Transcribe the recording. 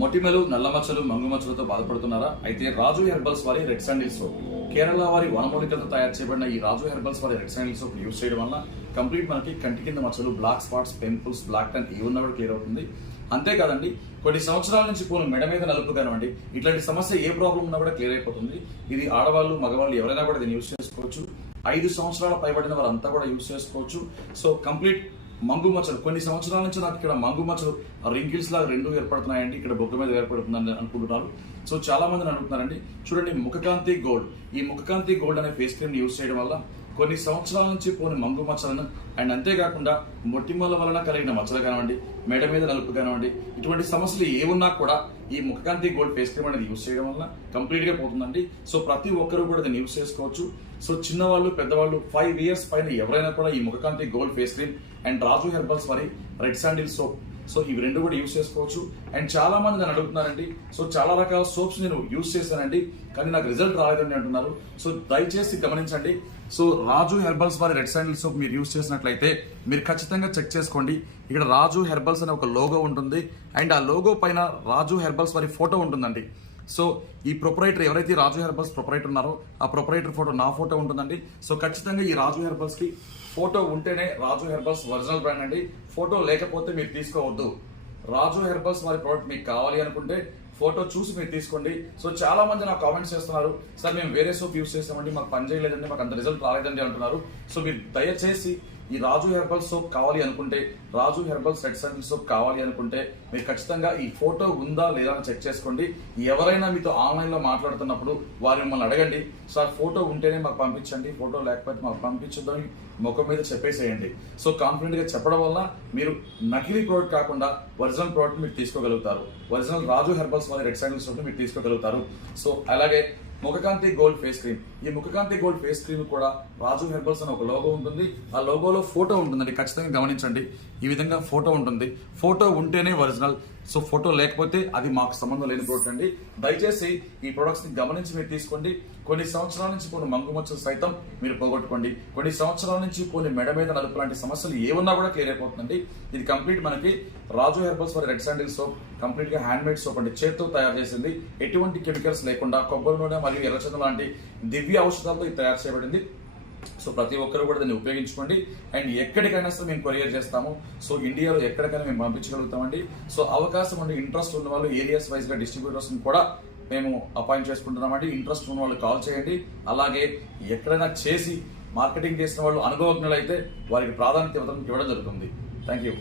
మొటిమలు, నల్ల మచ్చలు, మంగు మచ్చలతో బాధపడుతున్నారా? అయితే రాజు హెర్బల్స్ వారి రెడ్ శాండిల్ సోప్, కేరళ వారి వనమూలికలతో తయారు చేయబడిన ఈ రాజు హెర్బల్స్ వారి రెడ్ శాండిల్ సోప్ యూజ్ చేయడం వల్ల కంప్లీట్ మనకి కంటి కింద మచ్చలు, బ్లాక్ స్పాట్స్, పింపుల్స్, బ్లాక్ టన్ ఇవన్నీ కూడా క్లియర్ అవుతుంది. అంతేకాదండి, కొన్ని సంవత్సరాల నుంచి పోను మెడ మీద నలుపు కానివ్వండి, ఇట్లాంటి సమస్య ఏ ప్రాబ్లం ఉన్నా కూడా క్లియర్ అయిపోతుంది. ఇది ఆడవాళ్ళు, మగవాళ్ళు ఎవరైనా కూడా దీన్ని యూజ్ చేసుకోవచ్చు. 5 సంవత్సరాల పైబడిన వారంతా కూడా యూజ్ చేసుకోవచ్చు. సో కంప్లీట్ మంగు మచ్చలు, కొన్ని సంవత్సరాల నుంచి నాకు ఇక్కడ మంగు మచ్చలు రింకిల్స్ లాగా 2 ఏర్పడుతున్నాయండి, ఇక్కడ బొగ్గ మీద ఏర్పడుతుందని అనుకుంటున్నారు. సో చాలా మందిని అడుగుతున్నారండి. చూడండి, ముఖకాంతి గోల్డ్, ఈ ముఖకాంతి గోల్డ్ అనే ఫేస్ క్రీమ్ యూజ్ చేయడం వల్ల కొన్ని సంవత్సరాల నుంచి పోని మంగు మచ్చలను అండ్ అంతేకాకుండా మొటిమల వలన కలిగిన మచ్చలు కానివ్వండి, మెడ మీద నలుపు కానివ్వండి, ఇటువంటి సమస్యలు ఏమున్నా కూడా ఈ ముఖకాంతి గోల్డ్ ఫేస్ క్రీమ్ అనేది యూజ్ చేయడం వల్ల కంప్లీట్ గా పోతుందండి. సో ప్రతి ఒక్కరు కూడా దీన్ని యూజ్ చేసుకోవచ్చు. సో చిన్నవాళ్ళు, పెద్దవాళ్ళు, 5 ఇయర్స్ పైన ఎవరైనా కూడా ఈ Mukhakanti gold face cream and Raju herbals వారి రెడ్ శాండిల్ సోప్, సో ఇవి 2 కూడా యూజ్ చేసుకోవచ్చు. అండ్ చాలా మంది నన్ను అడుగుతున్నారండి, సో చాలా రకాల సోప్స్ నేను యూజ్ చేశానండి కానీ నాకు రిజల్ట్ రాలేదండి అంటున్నారు. సో దయచేసి గమనించండి, సో రాజు హెర్బల్స్ వారి రెడ్ శాండిల్ సోప్ మీరు యూజ్ చేసినట్లయితే మీరు ఖచ్చితంగా చెక్ చేసుకోండి. ఇక్కడ రాజు హెర్బల్స్ అనే ఒక లోగో ఉంటుంది అండ్ ఆ లోగో పైన రాజు హెర్బల్స్ వారి ఫోటో ఉంటుందండి. సో ఈ ప్రొపరైటర్ ఎవరైతే రాజు హెర్బల్స్ ప్రొపరైటర్ ఉన్నారో ఆ ప్రొపరైటర్ ఫోటో, నా ఫోటో ఉంటుందండి. సో ఖచ్చితంగా ఈ రాజు హెర్బల్స్ కి ఫోటో ఉంటేనే రాజు హెర్బల్స్ ఒరిజినల్ బ్రాండ్ అండి. ఫోటో లేకపోతే మీరు తీసుకోవద్దు. రాజు హెర్బల్స్ వారి ప్రోడక్ట్ మీకు కావాలి అనుకుంటే ఫోటో చూసి మీరు తీసుకోండి. సో చాలా మంది నాకు కామెంట్స్ చేస్తున్నారు, సార్ మేము వేరే సోప్ యూజ్ చేసామండి, మాకు పని చేయలేదండి, మాకు అంత రిజల్ట్ రాలేదండి అంటున్నారు. సో మీరు దయచేసి ఈ రాజు హెర్బల్స్ సోప్ కావాలి అనుకుంటే, రాజు హెర్బల్స్ రెడ్ శాండిల్ సోప్ కావాలి అనుకుంటే మీరు ఖచ్చితంగా ఈ ఫోటో ఉందా లేదా అని చెక్ చేసుకోండి. ఎవరైనా మీతో ఆన్లైన్ లో మాట్లాడుతున్నప్పుడు వారు మిమ్మల్ని అడగండి, సార్ ఫోటో ఉంటేనే మాకు పంపించండి, ఫోటో లేకపోతే మాకు పంపించొద్దని ముఖం మీద చెప్పేసేయండి. సో కాన్ఫిడెంట్ గా చెప్పడం వల్ల మీరు నకిలీ ప్రోడక్ట్ కాకుండా ఒరిజినల్ ప్రోడక్ట్ మీరు తీసుకోగలుగుతారు. ఒరిజినల్ రాజు హెర్బల్స్ వారి రెడ్ శాండిల్ సోప్ మీరు తీసుకోగలుగుతారు. సో అలాగే ముఖకాంతి గోల్డ్ ఫేస్ క్రీమ్, ఈ ముఖకాంతి గోల్డ్ ఫేస్ క్రీమ్ కూడా రాజు హెర్బల్స్ అని ఒక లోగో ఉంటుంది. ఆ లోగోలో ఫోటో ఉంటుందండి, ఖచ్చితంగా గమనించండి. ఈ విధంగా ఫోటో ఉంటుంది. ఫోటో ఉంటేనే ఒరిజినల్. సో ఫోటో లేకపోతే అది మాకు సంబంధం లేని ప్రోడక్ట్ అండి. దయచేసి ఈ ప్రొడక్ట్స్ ని గమనించి మీరు తీసుకోండి. కొన్ని సంవత్సరాల నుంచి కొన్ని మంగు మచ్చలు సైతం మీరు పోగొట్టుకోండి. కొన్ని సంవత్సరాల నుంచి కొన్ని మెడ మీద నలుపు లాంటి సమస్యలు ఏమన్నా కూడా క్లియర్ అయిపోతుందండి. ఇది కంప్లీట్ మనకి రాజు హెర్బల్స్ వారి రెడ్ శాండిల్ సోప్ కంప్లీట్ గా హ్యాండ్ మేడ్ సోప్ అండి, చేత్తో తయారు చేసింది. ఎటువంటి కెమికల్స్ లేకుండా కొబ్బరి నూనె మరియు ఎర్రచందనం లాంటి దివ్య ఔషధాలతో ఇది తయారు చేయబడింది. సో ప్రతి ఒక్కరు కూడా దాన్ని ఉపయోగించుకోండి. అండ్ ఎక్కడికైనా సరే మేము కొరియర్ చేస్తాము. సో ఇండియాలో ఎక్కడికైనా మేము పంపించగలుగుతామండి. సో అవకాశం ఉండి ఇంట్రెస్ట్ ఉన్న వాళ్ళు ఏరియాస్ వైజ్ గా డిస్ట్రిబ్యూటర్స్ కూడా మేము అపాయింట్ చేసుకుంటున్నామండి. ఇంట్రెస్ట్ ఉన్న వాళ్ళు కాల్ చేయండి. అలాగే ఎక్కడైనా చేసి మార్కెటింగ్ చేసిన వాళ్ళు అనుభవజ్ఞులు అయితే వారికి ప్రాధాన్యత ఇవ్వడం జరుగుతుంది. Thank you.